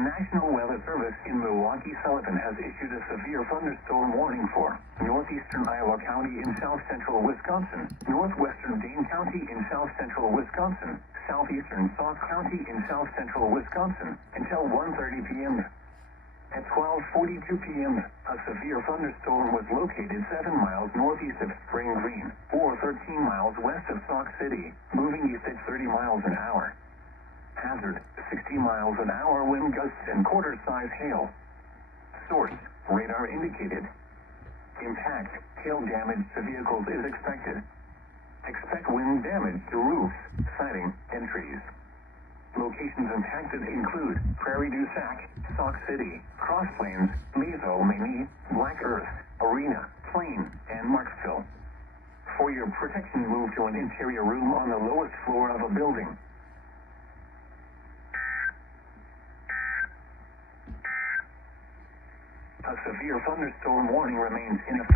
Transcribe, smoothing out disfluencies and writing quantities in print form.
National Weather Service in Milwaukee Sullivan has issued a severe thunderstorm warning for northeastern Iowa County in south-central Wisconsin, northwestern Dane County in south-central Wisconsin, southeastern Sauk County in south-central Wisconsin until 1:30 p.m. At 12:42 p.m., a severe thunderstorm was located 7 miles northeast of Spring Green, or 13 miles west of Sauk City, moving east at 30 miles an hour. Hazard, 60 miles an hour wind gusts and quarter-size hail. Source, radar indicated. Impact, hail damage to vehicles is expected. Expect wind damage to roofs, siding, and trees. Locations impacted include Prairie du Sac, Sauk City, Cross Plains, Mazo, Maine, Black Earth, Arena, Plain, and Marksville. For your protection, move to an interior room on the lowest floor of a building. A severe thunderstorm warning remains in effect.